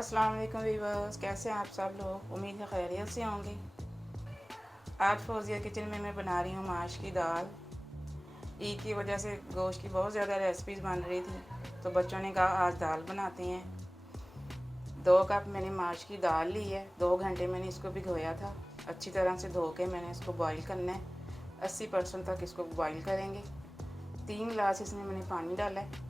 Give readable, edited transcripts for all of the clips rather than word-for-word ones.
अस्सलाम वालेकुम वीवर्स, कैसे हैं आप सब लोग। उम्मीद है खैरियत से होंगे। आज फौजिया किचन में मैं बना रही हूँ माश की दाल। ईद की वजह से गोश्त की बहुत ज़्यादा रेसिपीज़ बन रही थी, तो बच्चों ने कहा आज दाल बनाते हैं। 2 कप मैंने माश की दाल ली है। 2 घंटे मैंने इसको भिगोया था। अच्छी तरह से धो के मैंने इसको बॉईल करना है। 80% तक इसको बॉईल करेंगे। 3 गिलास इसमें मैंने पानी डाला है।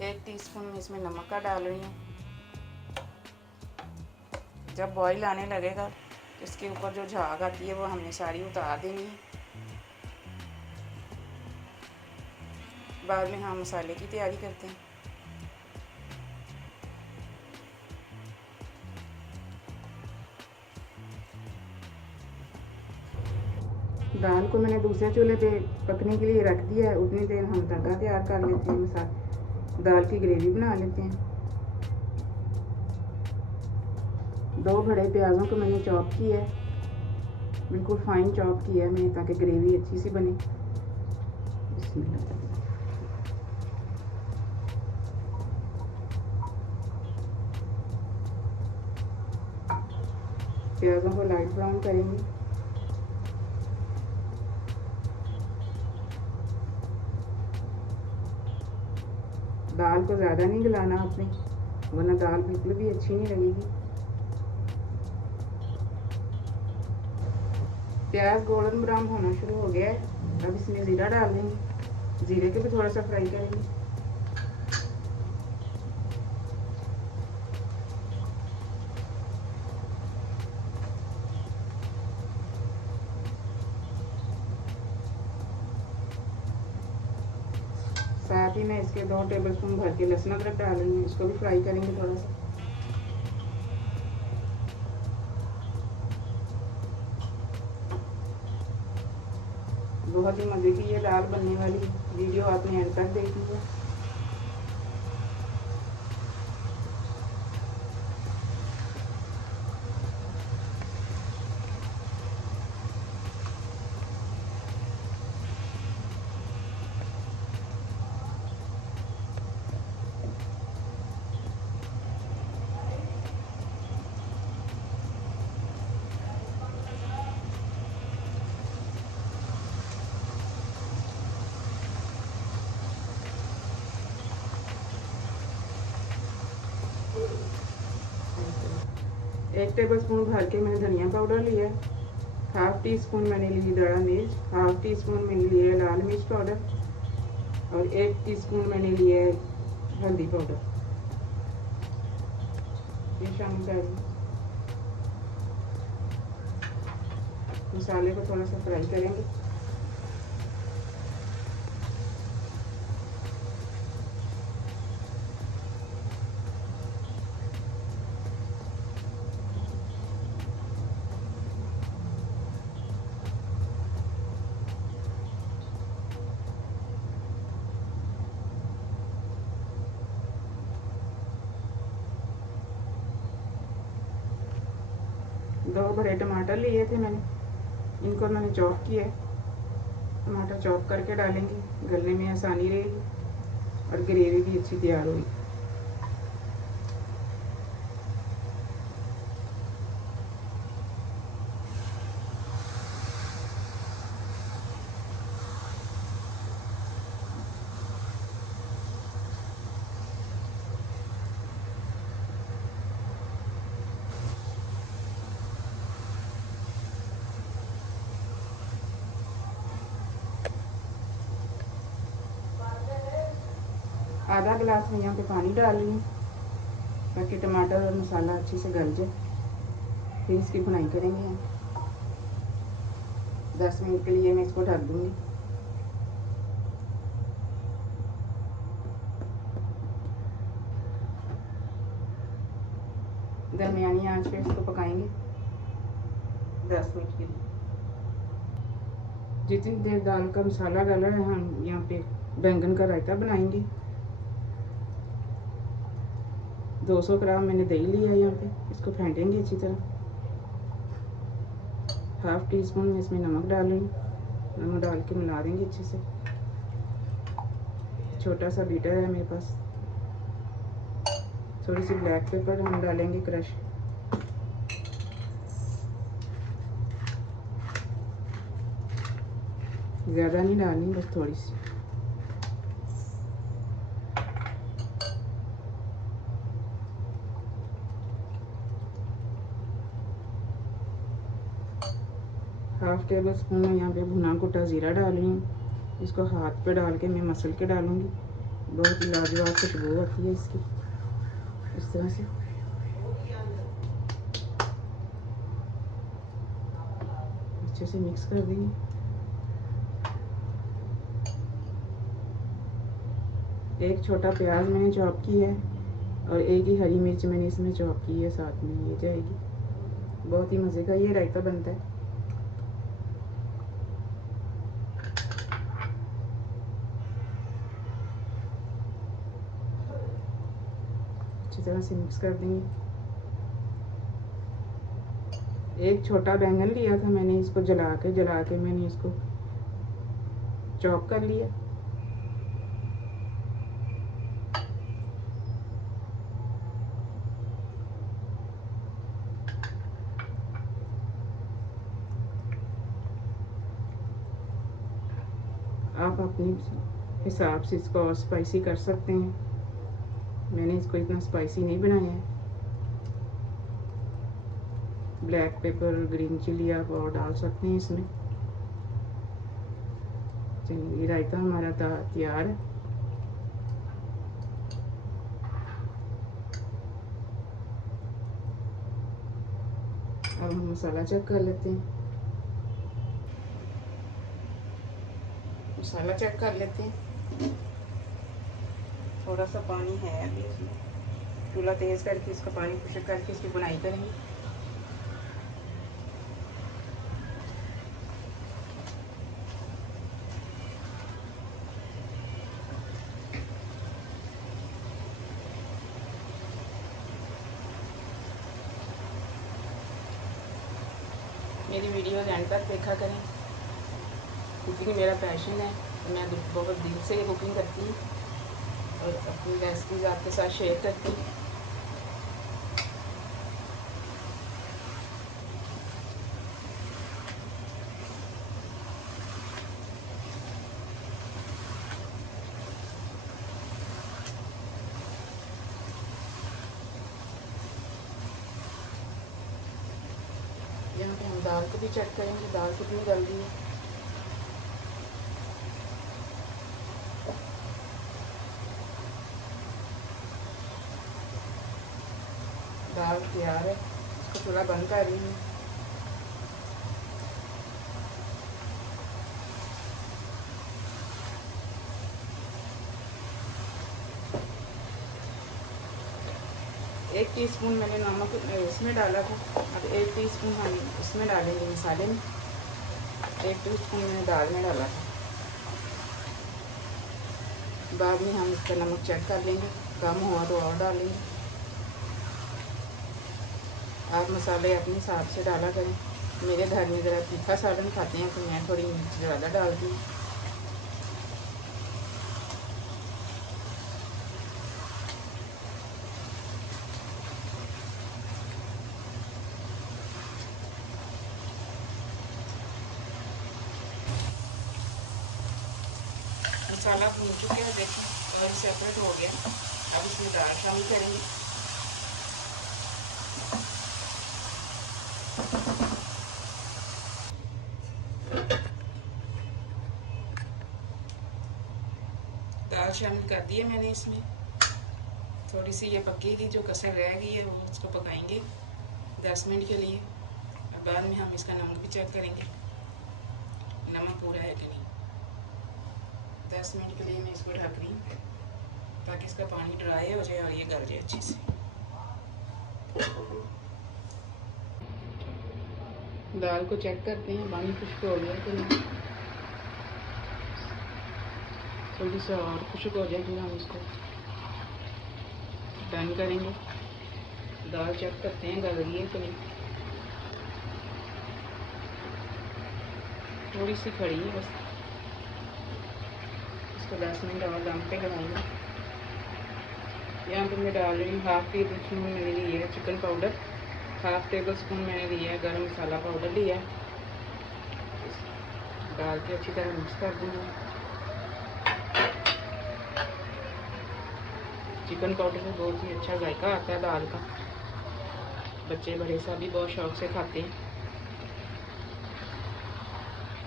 1 टीस्पून में इसमें नमक का डाल रही हूँ। जब बॉईल आने लगेगा इसके ऊपर जो झाग आती है वो हमने सारी उतार देनी है। बाद में हम मसाले की तैयारी करते हैं। दाल को मैंने दूसरे चूल्हे पे पकने के लिए रख दिया है। उतनी देर हम तड़का तैयार कर लेते हैं। मसाला दाल की ग्रेवी बना लेते हैं। 2 बड़े प्याज़ों को मैंने चॉप किया है, बिल्कुल फाइन चॉप किया है मैंने, ताकि ग्रेवी अच्छी सी बने। प्याज़ों को लाइट ब्राउन करेंगे। दाल को ज़्यादा नहीं गलाना आपने, वरना दाल बिल्कुल भी अच्छी नहीं लगेगी। प्याज गोल्डन ब्राउन होना शुरू हो गया है। अब इसमें ज़ीरा डाल देंगे। ज़ीरे के भी थोड़ा सा फ्राई करेंगे। साथ ही मैं इसके 2 टेबलस्पून भर के लहसुन अदरक डाल रही हूँ। इसको भी फ्राई करेंगे थोड़ा सा। बहुत ही मज़े की ये दाल बनने वाली। वीडियो आपने एंड तक देखी है। एक टेबलस्पून भर के मैंने धनिया पाउडर लिया है। 1/2 टीस्पून मैंने ली दड़ा मिर्च, 1/2 टीस्पून मैंने लिया है लाल मिर्च पाउडर और 1 टीस्पून मैंने लिया है हल्दी पाउडर। ये शामिल कर दूँ। मसाले को थोड़ा सा फ्राई करेंगे। दो बड़े टमाटर लिए थे मैंने, इनको मैंने चॉप किया है। टमाटर चॉप करके डालेंगे, गलने में आसानी रहेगी और ग्रेवी भी अच्छी तैयार होगी। आधा गिलास में यहाँ पे पानी डाल रही हूँ, ताकि टमाटर और मसाला अच्छे से गल जाए। फिर इसकी भुनाई करेंगे हम। 10 मिनट के लिए मैं इसको ढक दूँगी। दरमियानी आंच पे इसको पकाएंगे 10 मिनट के लिए। जितनी देर दाल का मसाला गला है, हम यहाँ पे बैंगन का रायता बनाएंगे। 200 ग्राम मैंने दही लिया है यहाँ पे। इसको फेंटेंगे अच्छी तरह। 1/2 टीस्पून में इसमें नमक डाल रही हूँ। नमक डाल के मिला देंगे अच्छे से। छोटा सा बीटर है मेरे पास, थोड़ी सी ब्लैक पेपर हम डालेंगे क्रश। ज़्यादा नहीं डालनी, बस थोड़ी सी। हाफ टेबल स्पून में यहाँ पे भुना कुटा ज़ीरा डाल रही हूँ। इसको हाथ पे डाल के मैं मसल के डालूँगी। बहुत ही लाजवाब खुशबू आती है इसकी। इस तरह से अच्छे से मिक्स कर देंगे। एक छोटा प्याज मैंने चॉप की है और एक ही हरी मिर्च मैंने इसमें चॉप की है, साथ में ये जाएगी। बहुत ही मज़े का ये रायता बनता है। अच्छी तरह से मिक्स कर देंगे। एक छोटा बैंगन लिया था मैंने, इसको जला के मैंने इसको चॉप कर लिया। आप अपने हिसाब से इसको और स्पाइसी कर सकते हैं। मैंने इसको इतना स्पाइसी नहीं बनाया है। ब्लैक पेपर, ग्रीन चिली आप और डाल सकते हैं इसमें। चलिए, रायता हमारा तैयार है। अब हम मसाला चेक कर लेते हैं। मसाला चेक कर लेते हैं। थोड़ा सा पानी है अभी इसमें। चूल्हा तेज़ करके इसका पानी खुश्क करके इसकी बुनाई करेंगे। मेरी वीडियो एंड तक देखा करें। कुकिंग मेरा पैशन है। मैं बहुत दिल से कुकिंग करती हूँ और अपनी रेसिपीज़ आपके साथ शेयर करती हूँ। यहाँ पे हम दाल को भी चेक करेंगे, दाल कितनी गल गई है। दाल तैयार है। इसको चूल्हा बंद कर रही हूँ। एक टीस्पून मैंने नमक इसमें डाला था। अब 1 टीस्पून हम इसमें डालेंगे मसाले में। 1 टीस्पून मैंने दाल में डाला था। बाद में हम इसका नमक चेक कर लेंगे, कम हुआ तो और डालेंगे। आप मसाले अपने हिसाब से डाला करें। मेरे घर में ज़रा तीखा सालन खाते हैं तो मैं थोड़ी मिर्च ज़्यादा डालती हूँ। मसाला भून चुके हैं, देखें और सेपरेट हो गया। अब इसमें दाल शामिल करेंगे। दाल शामिल कर दी है मैंने इसमें। थोड़ी सी ये पकेगी, जो कसर रह गई है वो उसको पकाएंगे 10 मिनट के लिए। और बाद में हम इसका नमक भी चेक करेंगे, नमक पूरा है कि नहीं। 10 मिनट के लिए मैं इसको ढक रही हूँ ताकि इसका पानी ड्राई हो जाए और ये गल जाए अच्छे से। दाल को चेक करते हैं पानी खुश्क हो गया कि नहीं। थोड़ी सी और खुश्क हो जाए फिर हम इसको डन करेंगे। दाल चेक करते हैं गल गई है कि नहीं। थोड़ी सी खड़ी है बस। इसको 10 मिनट और दम पे लगाएंगे। यहाँ पे मैं डाल रही हूँ 1/2 टेबल स्पून मैंने लिया है चिकन पाउडर, 1/2 टेबल स्पून मैंने लिया है गरम मसाला पाउडर लिया है। डाल के अच्छी तरह मिक्स कर दूँगी। चिकन पाउडर में बहुत ही अच्छा जायका आता है दाल का, बच्चे बड़े सभी बहुत शौक से खाते हैं।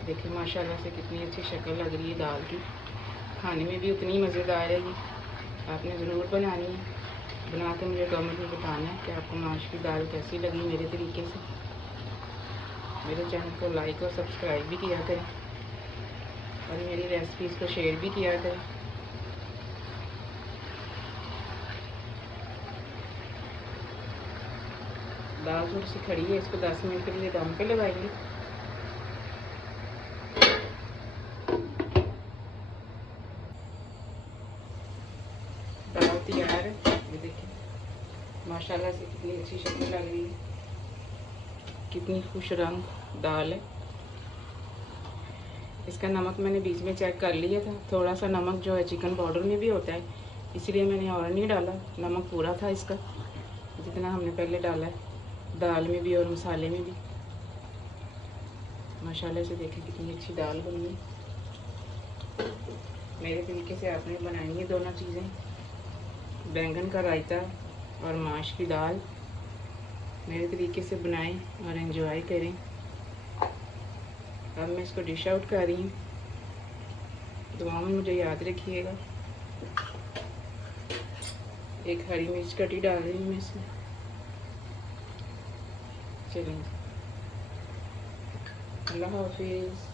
देखिए माशाल्लाह से कितनी अच्छी शक्ल लग रही है दाल की, खाने में भी उतनी मज़ेदार है। ये आपने ज़रूर बनानी है, बना के मुझे कमेंट में बताना है कि आपको माश की दाल कैसी लगी मेरे तरीके से। मेरे चैनल को लाइक और सब्सक्राइब भी किया करें और मेरी रेसिपीज़ को शेयर भी किया करें। दाल थोड़ी सी खड़ी है, इसको 10 मिनट के लिए दम पे लगाएंगे। दाल तैयार है, ये देखिए माशाल्लाह से कितनी अच्छी शक्ल लग रही है, कितनी खुश रंग दाल है। इसका नमक मैंने बीच में चेक कर लिया था, थोड़ा सा नमक जो है चिकन पाउडर में भी होता है, इसलिए मैंने और नहीं डाला। नमक पूरा था इसका, जितना हमने पहले डाला है दाल में भी और मसाले में भी। माशाल्लाह से देखें कितनी अच्छी दाल बनी है। मेरे तरीके से आपने बनाई है दोनों चीज़ें, बैंगन का रायता और माश की दाल। मेरे तरीके से बनाएं और एंजॉय करें। अब मैं इसको डिश आउट कर रही हूँ, दुआ में मुझे याद रखिएगा। एक हरी मिर्च कटी डाल रही हूँ मैं इसमें। चलिए, अल्लाह हाफिज़।